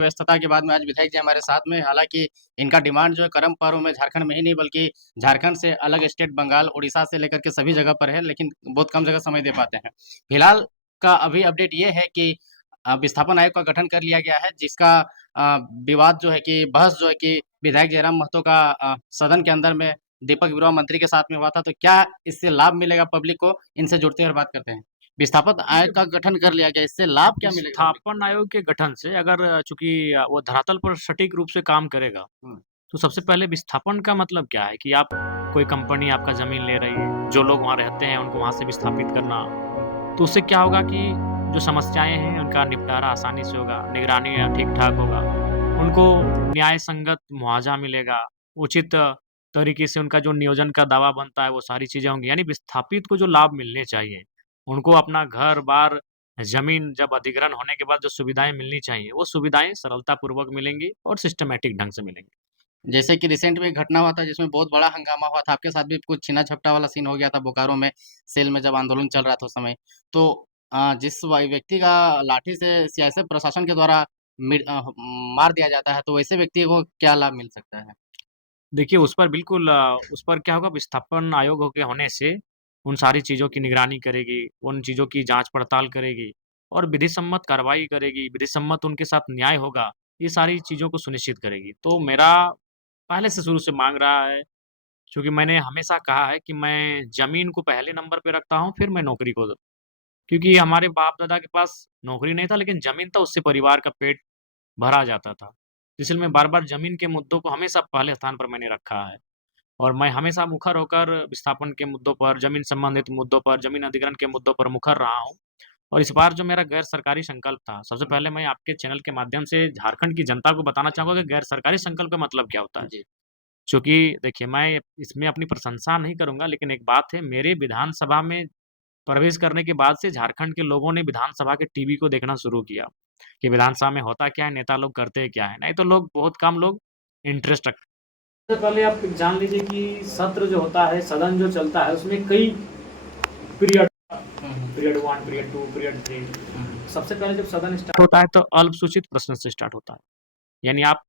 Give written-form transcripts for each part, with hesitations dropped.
व्यस्तता के बाद में आज विधायक जी हमारे साथ में, हालाँकि इनका डिमांड जो है कर्म पर्व में झारखंड में ही नहीं बल्कि झारखंड से अलग स्टेट बंगाल, उड़ीसा से लेकर के सभी जगह पर है, लेकिन बहुत कम जगह समय दे पाते हैं। फिलहाल का अभी अपडेट ये है कि विस्थापन आयोग का गठन कर लिया गया है, जिसका विवाद जो है कि बहस जो है कि विधायक जयराम महतो का सदन के अंदर में दीपक बिरुवा मंत्री के साथ में हुआ था, तो क्या इससे लाभ मिलेगा पब्लिक को? इनसे जुड़ते हुए बात करते हैं। विस्थापन आयोग का गठन कर लिया गया, इससे लाभ क्या मिलेगा पब्लिक विस्थापन आयोग के गठन से अगर चूँकि वो धरातल पर सटीक रूप से काम करेगा, को? हुँ, तो सबसे पहले विस्थापन का मतलब क्या है कि आप कोई कंपनी आपका ज़मीन ले रही है, जो लोग वहाँ रहते हैं उनको वहाँ से विस्थापित करना। तो उससे क्या होगा कि जो समस्याएँ हैं उनका निपटारा आसानी से होगा, निगरानी ठीक-ठाक होगा, उनको न्याय संगत मुआवज़ा मिलेगा, उचित तरीके से उनका जो नियोजन का दावा बनता है वो सारी चीज़ें होंगी। यानी विस्थापित को जो लाभ मिलने चाहिए, उनको अपना घर-बार, ज़मीन जब अधिग्रहण होने के बाद जो सुविधाएँ मिलनी चाहिए, वो सुविधाएँ सरलतापूर्वक मिलेंगी और सिस्टमैटिक ढंग से मिलेंगी। जैसे कि रिसेंट में एक घटना हुआ था जिसमें बहुत बड़ा हंगामा हुआ था, आपके साथ भी कुछ छीना-झपटा वाला सीन हो गया था बोकारो में, सेल में जब आंदोलन चल रहा था उस समय। तो जिस व्यक्ति का लाठी से सीआईएसएफ प्रशासन के द्वारा मार दिया जाता है, तो वैसे व्यक्ति को क्या लाभ मिल सकता है? देखिए, उस पर बिल्कुल उस पर क्या होगा विस्थापन आयोग के होने से उन सारी चीज़ों की निगरानी करेगी, उन चीज़ों की जाँच-पड़ताल करेगी और विधि सम्मत कार्रवाई करेगी, विधि सम्मत उनके साथ न्याय होगा, ये सारी चीज़ों को सुनिश्चित करेगी। तो मेरा पहले से शुरू से माँग रहा है, चूँकि मैंने हमेशा कहा है कि मैं ज़मीन को पहले नंबर पे रखता हूँ, फिर मैं नौकरी को क्योंकि हमारे बाप-दादा के पास नौकरी नहीं था, लेकिन ज़मीन था, उससे परिवार का पेट भरा जाता था। इसलिए मैं बार-बार ज़मीन के मुद्दों को हमेशा पहले स्थान पर मैंने रखा है। और मैं हमेशा मुखर होकर विस्थापन के मुद्दों पर, ज़मीन संबंधित मुद्दों पर, ज़मीन अधिग्रहण के मुद्दों पर मुखर रहा हूँ। और इस बार जो मेरा गैर सरकारी संकल्प था, सबसे हुँ, पहले मैं आपके चैनल के माध्यम से झारखंड की जनता को बताना चाहूँगा कि गैर सरकारी संकल्प का मतलब क्या होता है। जी। चूँकि देखिए, मैं इसमें अपनी प्रशंसा नहीं करूँगा, लेकिन एक बात है, मेरे विधानसभा में प्रवेश करने के बाद से झारखंड के लोगों ने विधानसभा के टीवी को देखना शुरू किया, कि विधानसभा में होता क्या है, नेता लोग करते क्या हैं। नहीं तो लोग बहुत कम लोग इंटरेस्ट रखते सबसे पहले आप जान लीजिए कि सत्र जो होता है, सदन जो चलता है, उसमें कई पीरियड हुँ, हुँ, पीरियड 1, पीरियड 2, पीरियड 3 हुँ, हुँ। सबसे पहले जब सदन स्टार्ट होता है तो अल्पसूचित प्रश्न से स्टार्ट होता है। यानी आप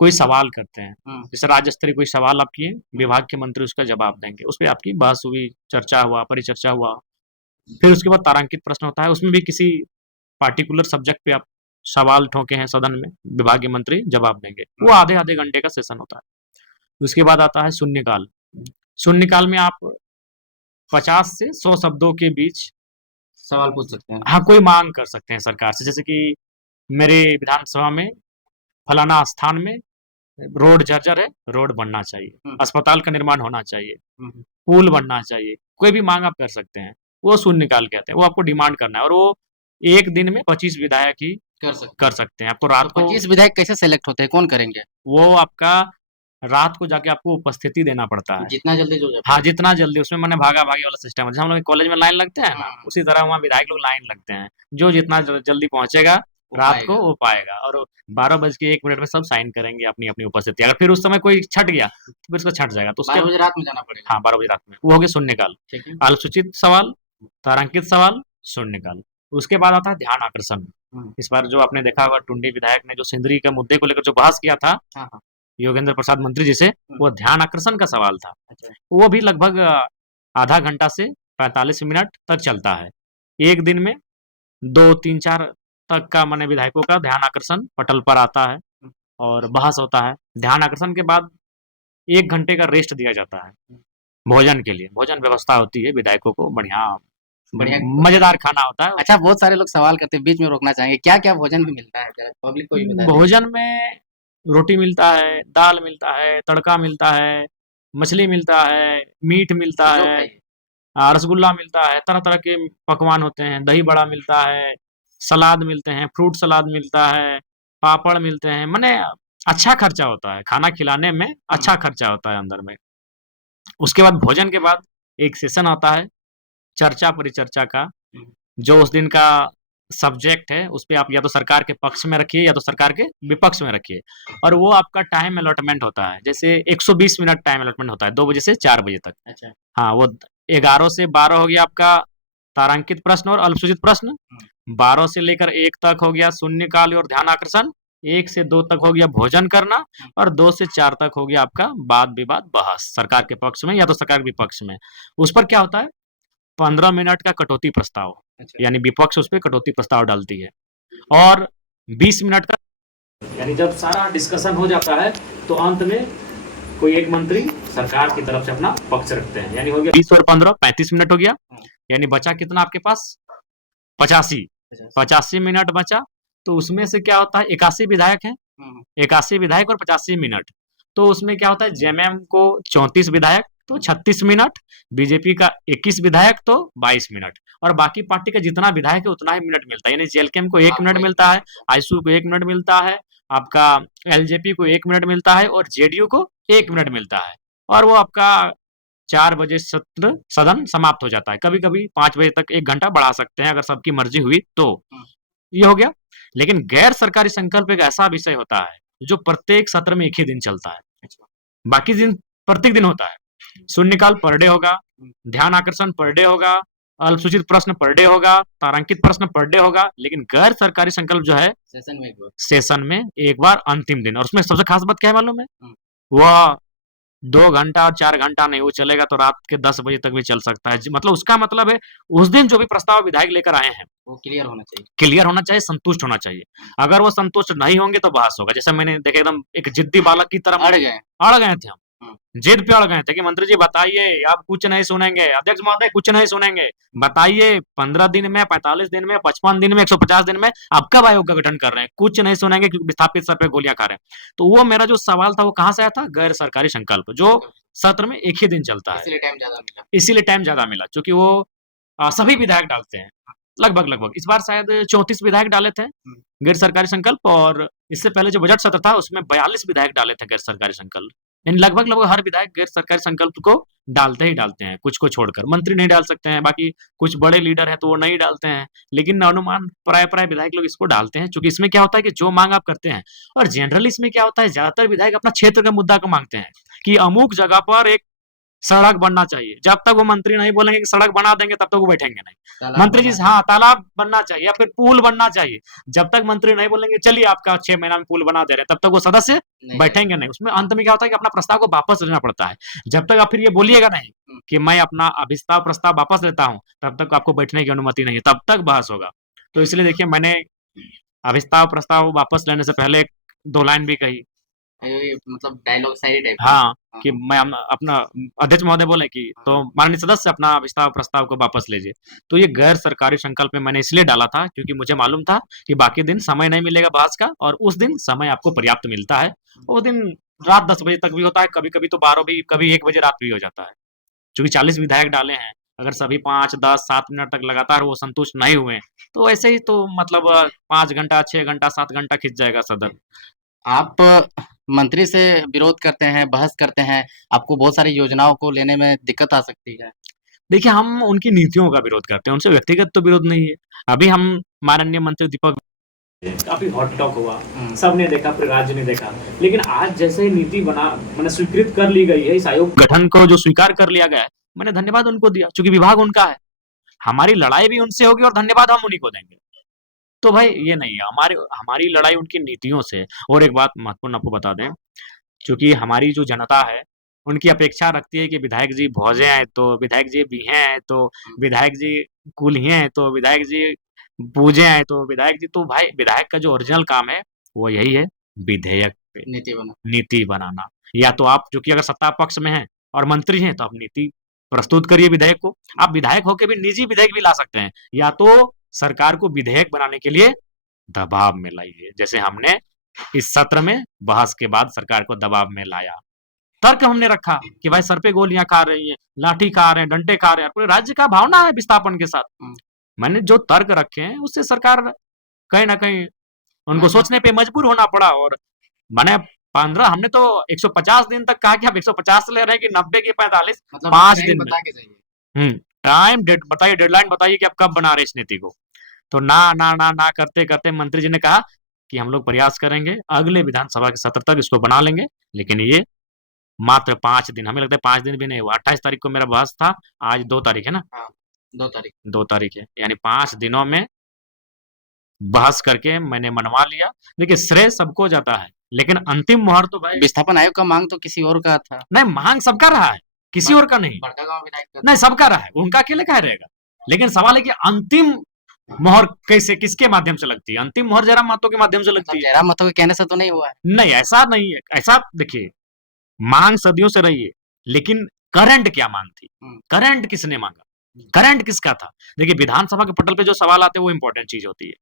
कोई सवाल करते हैं, हुँ, जैसे राज्य स्तरीय कोई सवाल आप किए, विभाग के मंत्री उसका जवाब देंगे। उसपे आपकी बहस हुई, चर्चा हुआ, परिचर्चा हुआ। फिर उसके बाद तारांकित प्रश्न होता है, उसमें भी किसी पार्टिकुलर सब्जेक्ट पे आप सवाल ठोके हैं सदन में, विभागीय मंत्री जवाब देंगे। वो आधे-आधे घंटे का सेशन होता है। उसके बाद आता है शून्यकाल। शून्यकाल में आप 50 से 100 शब्दों के बीच सवाल पूछ सकते हैं। हाँ, कोई माँग कर सकते हैं सरकार से। जैसे कि मेरे विधानसभा में फलाना स्थान में रोड जर्जर है, रोड बनना चाहिए, हुँ, अस्पताल का निर्माण होना चाहिए, हुँ, हुँ। पुल बनना चाहिए, कोई भी माँग आप कर सकते हैं। वो शून्यकाल कहते हैं, वो आपको डिमांड करना है और वो 1 दिन में 25 विधायक ही कर सकते कर हैं। सकते हैं। आपको तो रात को 25 विधायक कैसे सेलेक्ट होते हैं, कौन करेंगे? वो आपका रात को जाके आपको उपस्थिति देना पड़ता है। जितना जल्दी जो हाँ, पड़े। जितना जल्दी उसमें माने भागा-भागी वाला सिस्टम है। जैसे हम लोग कॉलेज में लाइन लगते हैं हुँ, ना, हुँ, उसी तरह वहाँ विधायक लोग लाइन लगते हैं। जो जितना जल्दी पहुँचेगा वो रात को पाएगा। वो पाएगा और 12 बज के 1 मिनट में सब साइन करेंगे अपनी-अपनी उपस्थिति। अगर फिर उस समय कोई छँट गया, तो फिर उसको छँट जाएगा। तो उसके 12 बजे रात में जाना पड़ेगा। हाँ, 12 बजे रात में। वो हो गया शून्यकाल। ठीक है। अल्पसूचित सवाल, तारांकित सवाल, शून्यकाल। उसके बाद आता है ध्यान आकर्षण। हुँ, इस बार जो आपने देखा होगा टुंडी विधायक ने जो सिंदरी के मुद्दे को लेकर जो बहस किया था, हाँ, हाँ। योगेंद्र प्रसाद मंत्री जी से, हुँ, वो ध्यान आकर्षण का सवाल था। अच्छा। वो भी लगभग आधा घंटा से 45 मिनट तक चलता है। एक दिन में 2, 3, 4 तक का माने विधायकों का ध्यान आकर्षण पटल पर आता है हुँ, और बहस होता है। ध्यान आकर्षण के बाद 1 घंटे का रेस्ट दिया जाता है, हुँ। भोजन के लिए। भोजन व्यवस्था होती है विधायकों को बढ़िया बढ़िया मज़ेदार खाना होता है। अच्छा, बहुत सारे लोग सवाल करते हैं, बीच में रोकना चाहेंगे, क्या-क्या भोजन में मिलता है? ज़रा पब्लिक को भी बता दें। भोजन में रोटी मिलता है, दाल मिलता है, तड़का मिलता है, मछली मिलता है, मीट मिलता जो है, खाइए। रसगुल्ला मिलता है, तरह-तरह के पकवान होते हैं, दही बड़ा मिलता है, सलाद मिलते हैं, फ्रूट सलाद मिलता है, पापड़ मिलते हैं, माने अच्छा खर्चा होता है, खाना खिलाने में हुँ, अच्छा खर्चा होता है अंदर में। उसके बाद भोजन के बाद एक सेशन आता है चर्चा-परिचर्चा का, हुँ, जो उस दिन का सब्जेक्ट है, उसपे आप या तो सरकार के पक्ष में रखिए या तो सरकार के विपक्ष में रखिए और वो आपका टाइम अलॉटमेंट होता है। जैसे 120 मिनट टाइम अलॉटमेंट होता है, 2 बजे से 4 बजे तक। अच्छा। हाँ, वो 11 से 12 हो गया आपका तारांकित प्रश्न और अल्पसूचित प्रश्न। 12 से लेकर 1 तक हो गया शून्यकाल और ध्यान आकर्षण। 1 से 2 तक हो गया भोजन करना। और 2 से 4 तक हो गया आपका वाद विवाद बहस, सरकार के पक्ष में या तो सरकार के विपक्ष में। उस पर क्या होता है, 15 मिनट का कटौती प्रस्ताव, अच्छा। यानी विपक्ष उस पर कटौती प्रस्ताव डालती है। और 20 मिनट का, यानी जब सारा डिस्कशन हो जाता है तो अंत में कोई एक मंत्री सरकार की तरफ से अपना पक्ष रखते हैं। यानी हो गया 20 और 15 35 मिनट हो गया। यानी बचा कितना आपके पास, 85 85 मिनट बचा। तो उसमें से क्या होता है, 81 विधायक हैं, 81 विधायक और 85 मिनट। तो उसमें क्या होता है, जेएमएम को 34 विधायक तो 36 मिनट, बीजेपी का 21 विधायक तो 22 मिनट, और बाकी पार्टी का जितना विधायक है उतना ही मिनट मिलता है। यानी जेएलकेएम को 1 मिनट मिलता है, आईएसयू को 1 मिनट मिलता है, आपका एलजेपी को 1 मिनट मिलता है और जेडीयू को 1 मिनट मिलता है। और वो आपका 4 बजे सदन समाप्त हो जाता है। कभी कभी 5 बजे तक 1 घंटा बढ़ा सकते हैं अगर सबकी मर्जी हुई तो। ये हो गया। लेकिन गैर सरकारी संकल्प एक ऐसा विषय होता है जो प्रत्येक सत्र में एक ही दिन चलता है, बाकी दिन प्रत्येक दिन होता है। शून्यकाल पर डे होगा, ध्यान आकर्षण पर डे होगा, अल्पसूचित प्रश्न पर डे होगा, तारांकित प्रश्न पर डे होगा। लेकिन गैर सरकारी संकल्प जो है सेशन में एक बार अंतिम दिन। और उसमें सबसे खास बात क्या है मालूम है, वह 2 घंटा और 4 घंटा नहीं, वो चलेगा तो रात के 10 बजे तक भी चल सकता है। मतलब उसका मतलब है उस दिन जो भी प्रस्ताव विधायक लेकर आए हैं वो क्लियर होना चाहिए, क्लियर होना चाहिए, संतुष्ट होना चाहिए। अगर वो संतुष्ट नहीं होंगे तो बहस होगा। जैसे मैंने देखा एकदम एक जिद्दी बालक की तरह अड़ गए थे हम, जिद पे अड़ गए थे कि मंत्री जी बताइए, आप कुछ नहीं सुनेंगे, अध्यक्ष महोदय कुछ नहीं सुनेंगे, बताइए 15 दिन में, 45 दिन में, 55 दिन में, 150 दिन में आप कब आयोग का गठन कर रहे हैं, कुछ नहीं सुनेंगे क्योंकि विस्थापित सर पे गोलियां खा रहे हैं। तो वो मेरा जो सवाल था वो कहां से आया था, गैर सरकारी संकल्प, जो सत्र में एक ही दिन चलता है, इसीलिए टाइम ज्यादा मिला क्योंकि वो सभी विधायक डालते हैं। लगभग इस बार शायद 34 विधायक डाले थे गैर सरकारी संकल्प, और इससे पहले जो बजट सत्र था उसमें 42 विधायक डाले थे गैर सरकारी संकल्प। यानी लगभग हर विधायक गैर सरकारी संकल्प को डालते ही डालते हैं, कुछ को छोड़कर। मंत्री नहीं डाल सकते हैं, बाकी कुछ बड़े लीडर हैं तो वो नहीं डालते हैं, लेकिन अनुमान प्राय विधायक लोग इसको डालते हैं। क्योंकि इसमें क्या होता है कि जो मांग आप करते हैं, और जनरली इसमें क्या होता है, ज्यादातर विधायक अपना क्षेत्र के मुद्दा को मांगते हैं कि अमुक जगह पर एक सड़क बनना चाहिए। जब तक वो मंत्री नहीं बोलेंगे कि सड़क बना देंगे तब तक वो बैठेंगे नहीं। मंत्री जी हाँ तालाब बनना चाहिए या फिर पुल बनना चाहिए, जब तक मंत्री नहीं बोलेंगे चलिए आपका 6 महीना में पुल बना दे रहे हैं, तब तक वो सदस्य बैठेंगे नहीं। उसमें अंत में क्या होता है कि अपना प्रस्ताव को वापस लेना पड़ता है। जब तक आप फिर ये बोलिएगा नहीं कि मैं अपना अभिस्ताव प्रस्ताव वापस लेता हूँ, तब तक आपको बैठने की अनुमति नहीं है, तब तक बहस होगा। तो इसलिए देखिए मैंने अभिस्ताव प्रस्ताव वापस लेने से पहले 2 लाइन भी कही, मतलब डायलॉग शायरी टाइप। हाँ, कि मैं अपना अध्यक्ष महोदय बोले कि तो माननीय सदस्य अपना विस्तार प्रस्ताव को वापस लीजिए। तो ये गैर सरकारी संकल्प में मैंने इसलिए डाला था क्योंकि मुझे मालूम था कि बाकी दिन समय नहीं मिलेगा बहस का, और उस दिन समय आपको पर्याप्त मिलता है। उस दिन रात 10 बजे तक भी होता है, कभी-कभी तो 12 भी, कभी 1 बजे रात भी हो जाता है। चूँकि 40 विधायक डाले हैं, अगर सभी 5, 10, 7 मिनट तक लगातार वो संतुष्ट नहीं हुए, तो ऐसे ही तो मतलब 5 घंटा, 6 घंटा, 7 घंटा खिंच जाएगा सदन। आप मंत्री से विरोध करते हैं, बहस करते हैं, आपको बहुत सारी योजनाओं को लेने में दिक्कत आ सकती है। देखिए हम उनकी नीतियों का विरोध करते हैं, उनसे व्यक्तिगत तो विरोध नहीं है। अभी हम माननीय मंत्री दीपक, काफी हॉट टॉक हुआ, सबने देखा, पूरे राज्य ने देखा। लेकिन आज जैसे ही नीति बना, मैंने स्वीकृत कर ली गई है, इस आयोग गठन को जो स्वीकार कर लिया गया है, मैंने धन्यवाद उनको दिया क्योंकि विभाग उनका है। हमारी लड़ाई भी उनसे होगी और धन्यवाद हम उन्हीं को देंगे। तो भाई ये नहीं है, हमारी लड़ाई उनकी नीतियों से। और एक बात महत्वपूर्ण आपको बता दें, क्योंकि हमारी जो जनता है उनकी अपेक्षा रखती है कि विधायक जी भौजे हैं तो विधायक जी बीहे हैं तो विधायक जी कुल्हे हैं तो विधायक जी पूजे हैं तो विधायक जी, तो भाई विधायक का जो ओरिजिनल काम है वो यही है, विधेयक पे नीति बनाना। या तो आप जो कि अगर सत्ता पक्ष में हैं और मंत्री हैं तो आप नीति प्रस्तुत करिए विधेयक को। आप विधायक होकर भी निजी विधेयक भी ला सकते हैं, या तो सरकार को विधेयक बनाने के लिए दबाव में लाइए, जैसे हमने इस सत्र में बहस के बाद सरकार को दबाव में लाया। तर्क हमने रखा कि भाई सर पे गोलियां खा रही हैं, लाठी खा रहे हैं, डंडे खा रहे हैं, पूरे राज्य का भावना है विस्थापन के साथ। मैंने जो तर्क रखे हैं उससे सरकार कहीं ना कहीं उनको सोचने पे मजबूर होना पड़ा। और मैंने 15 हमने तो 150 दिन तक कहा कि आप 150 ले रहे हैं कि 90 के 45, मतलब 5 दिन में टाइम डेट बताइए, डेडलाइन बताइए कि आप कब बना रहे इस नीति को। तो ना करते करते मंत्री जी ने कहा कि हम लोग प्रयास करेंगे, अगले विधानसभा के सत्र तक इसको बना लेंगे। लेकिन ये मात्र 5 दिन, हमें लगता है 5 दिन भी नहीं हुआ। 28 तारीख को मेरा बहस था, आज 2 तारीख है ना, 2 तारीख। यानी 5 दिनों में बहस करके मैंने मनवा लिया। देखिए श्रेय सबको जाता है, लेकिन अंतिम मुहर तो भाई विस्थापन आयोग का मांग तो किसी और का था। नहीं, मांग सबका रहा है, किसी और का नहीं। बड़कागांव विधायक का नहीं, सबका रहा है, उनका अकेले का रहेगा। लेकिन सवाल है कि अंतिम मुहर कैसे, किसके माध्यम से लगती है? अंतिम मुहर जयराम महतो के माध्यम से लगती है। जयराम महतो के कहने से तो नहीं हुआ है। नहीं, ऐसा नहीं है। ऐसा देखिए, मांग सदियों से रही है, लेकिन करंट क्या मांग थी? करंट किसने मांगा? करंट किसका था? देखिए विधानसभा के पटल पे जो सवाल आते हैं वो इंपॉर्टेंट चीज होती है।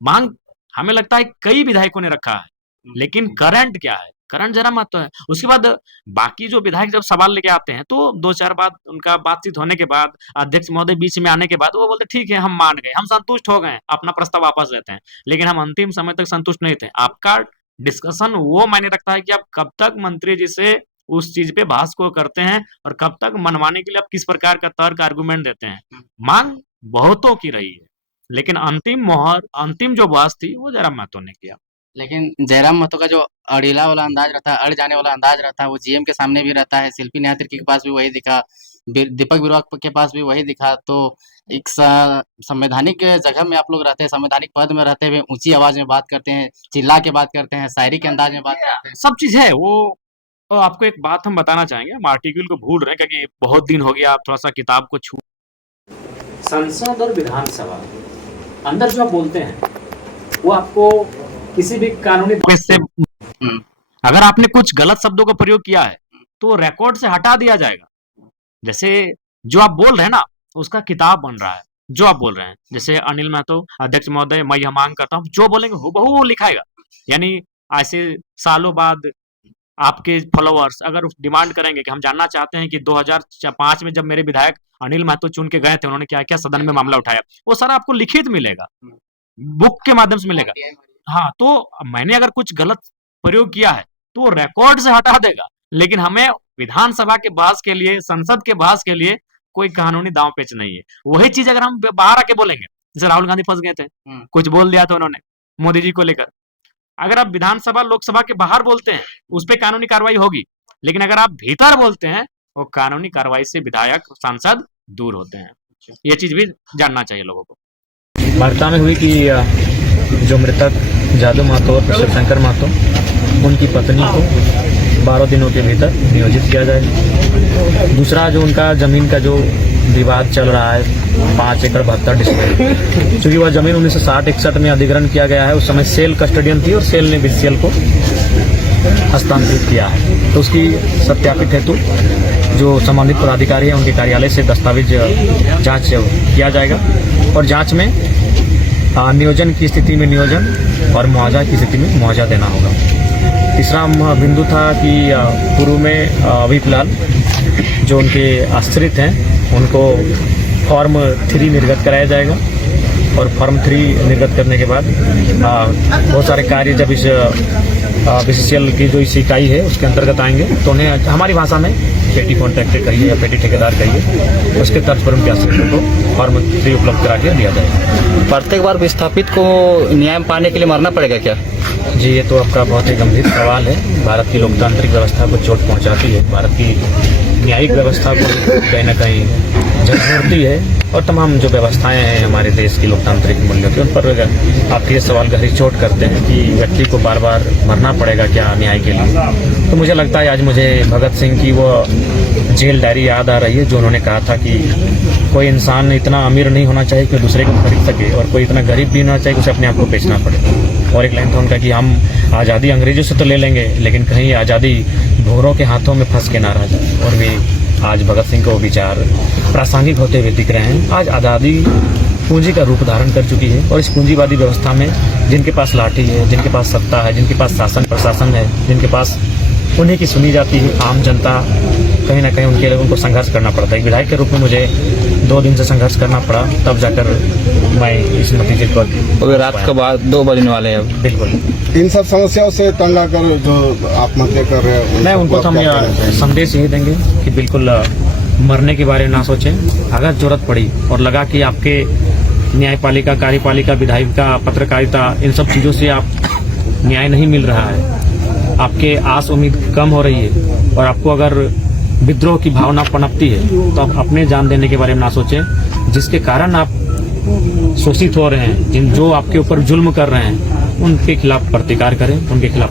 मांग हमें लगता है कई विधायकों ने रखा है, लेकिन करंट क्या है? करंट जयराम महतो है। उसके बाद बाकी जो विधायक जब सवाल लेके आते हैं तो 2-4 बात उनका बातचीत होने के बाद, अध्यक्ष महोदय बीच में आने के बाद वो बोलते ठीक है, हम मान गए, हम संतुष्ट हो गए, अपना प्रस्ताव वापस लेते हैं। लेकिन हम अंतिम समय तक संतुष्ट नहीं थे। आपका डिस्कशन वो मायने रखता है कि आप कब तक मंत्री जी से उस चीज पे बहस को करते हैं और कब तक मनवाने के लिए आप किस प्रकार का तर्क आर्गुमेंट देते हैं। मांग बहुतों की रही है, लेकिन अंतिम मोहर, अंतिम जो बहस थी वो जयराम महतो ने किया। लेकिन जयराम महतो का जो अड़िला वाला अंदाज रहता है, अड़ जाने वाला अंदाज रहता है, वो जीएम के सामने भी रहता है, शिल्पी नेहा तिर्की के पास भी वही दिखा, दीपक बिरुआ के पास भी वही दिखा। तो एक संवैधानिक जगह में आप लोग रहते हैं, संवैधानिक पद में रहते हुए ऊंची आवाज में बात करते हैं, चिल्ला के बात करते हैं, शायरी के अंदाज में बात करते हैं। सब चीज है वो। तो आपको एक बात हम बताना चाहेंगे, हम आर्टिकल को भूल रहे हैं क्योंकि बहुत दिन हो गया, आप थोड़ा सा किताब को छू। संसद और विधानसभा अंदर जो आप बोलते हैं वो आपको किसी भी कानूनी से अगर आपने कुछ गलत शब्दों का प्रयोग किया है तो रिकॉर्ड से हटा दिया जाएगा। जैसे जो आप बोल रहे हैं ना, उसका किताब बन रहा है। जो आप बोल रहे हैं, जैसे अनिल महतो अध्यक्ष महोदय, मैं यह मांग करता हूँ, जो बोलेंगे हूबहू वो लिखाएगा। यानी ऐसे सालों बाद आपके फॉलोअर्स अगर डिमांड करेंगे कि हम जानना चाहते हैं कि 2005 में जब मेरे विधायक अनिल महतो चुन के गए थे, उन्होंने क्या क्या सदन में मामला उठाया, वो सारा आपको लिखित मिलेगा, बुक के माध्यम से मिलेगा। हाँ, तो मैंने अगर कुछ गलत प्रयोग किया है तो वो रिकॉर्ड से हटा देगा, लेकिन हमें विधानसभा के बहस के लिए, संसद के बहस के लिए कोई कानूनी दांव पेच नहीं है। वही चीज अगर हम बाहर आके बोलेंगे, जैसे राहुल गांधी फंस गए थे, कुछ बोल दिया था उन्होंने मोदी जी को लेकर, अगर आप विधानसभा लोकसभा के बाहर बोलते हैं उस पर कानूनी कार्रवाई होगी, लेकिन अगर आप भीतर बोलते हैं वो कानूनी कार्रवाई से विधायक सांसद दूर होते हैं। ये चीज भी जानना चाहिए लोगों को। वार्ता में हुई कि जो मृतक जादू महतो और शिवशंकर महतो, उनकी पत्नी को 12 दिनों के भीतर नियोजित किया जाए। दूसरा, जो उनका जमीन का जो विवाद चल रहा है 5 एकड़ 72 डिसमिल, चूंकि वह जमीन 1960-61 में अधिग्रहण किया गया है, उस समय सेल कस्टोडियन थी और सेल ने बीसीएल को हस्तांतरित किया है। तो उसकी सत्यापित हेतु जो संबंधित पदाधिकारी है उनके कार्यालय से दस्तावेज जांच किया जाएगा और जांच में नियोजन की स्थिति में नियोजन और मुआवजा की स्थिति में मुआवजा देना होगा। तीसरा बिंदु था कि पूर्व में अभी फिलहाल जो उनके आश्रित हैं उनको फॉर्म 3 निर्गत कराया जाएगा और फॉर्म 3 निर्गत करने के बाद बहुत सारे कार्य जब इस बीसीसीएल की जो इस इकाई है उसके अंतर्गत आएंगे तो उन्हें हमारी भाषा में पेटी कॉन्ट्रैक्टर कहिए या पेटी ठेकेदार कहिए, उसके तर्ज पर उनके आश्रितों को फॉर्म 3 उपलब्ध करा के दिया जाएगा। प्रत्येक बार विस्थापित को न्याय पाने के लिए मरना पड़ेगा क्या? जी, ये तो आपका बहुत ही गंभीर सवाल है। भारत की लोकतांत्रिक व्यवस्था को चोट पहुंचाती है, भारत की न्यायिक व्यवस्था को कहीं ना कहीं झकझोरती है और तमाम जो व्यवस्थाएं हैं हमारे देश की लोकतांत्रिक मूल्यों की, उन पर आपके ये सवाल गहरी चोट करते हैं कि व्यक्ति को बार बार मरना पड़ेगा क्या न्याय के लिए। तो मुझे लगता है आज मुझे भगत सिंह की वो जेल डायरी याद आ रही है जो उन्होंने कहा था कि कोई इंसान इतना अमीर नहीं होना चाहिए कि दूसरे को खरीद सके और कोई इतना गरीब भी होना चाहिए कि उसे अपने आप को बेचना पड़े। और एक लाइन था उनका कि हम आज़ादी अंग्रेजों से तो ले लेंगे लेकिन कहीं आज़ादी भोरों के हाथों में फंस के ना रह जाए। और भी आज भगत सिंह को विचार प्रासंगिक होते हुए दिख रहे हैं। आज आज़ादी पूंजी का रूप धारण कर चुकी है और इस पूंजीवादी व्यवस्था में जिनके पास लाठी है, जिनके पास सत्ता है, जिनके पास शासन प्रशासन है, जिनके पास उन्हीं की सुनी जाती है आम जनता, कहीं ना कहीं उनको संघर्ष करना पड़ता है। विधायक के रूप में मुझे 2 दिन से संघर्ष करना पड़ा, तब जाकर मैं इस नतीजे पर। और रात के बाद 2 बजने वाले हैं। बिल्कुल इन सब समस्याओं से तंग आकर जो आत्महत्या कर रहे हैं, मैं उनको तो हम संदेश यही देंगे कि बिल्कुल मरने के बारे में ना सोचें। अगर जरूरत पड़ी और लगा कि आपके न्यायपालिका, कार्यपालिका, विधायिका, पत्रकारिता, इन सब चीज़ों से आप न्याय नहीं मिल रहा है, आपके आस उम्मीद कम हो रही है और आपको अगर विद्रोह की भावना पनपती है तो आप अपने जान देने के बारे में ना सोचें। जिसके कारण आप शोषित हो रहे हैं, जो आपके ऊपर जुल्म कर रहे हैं, उनके खिलाफ प्रतिकार करें, उनके खिलाफ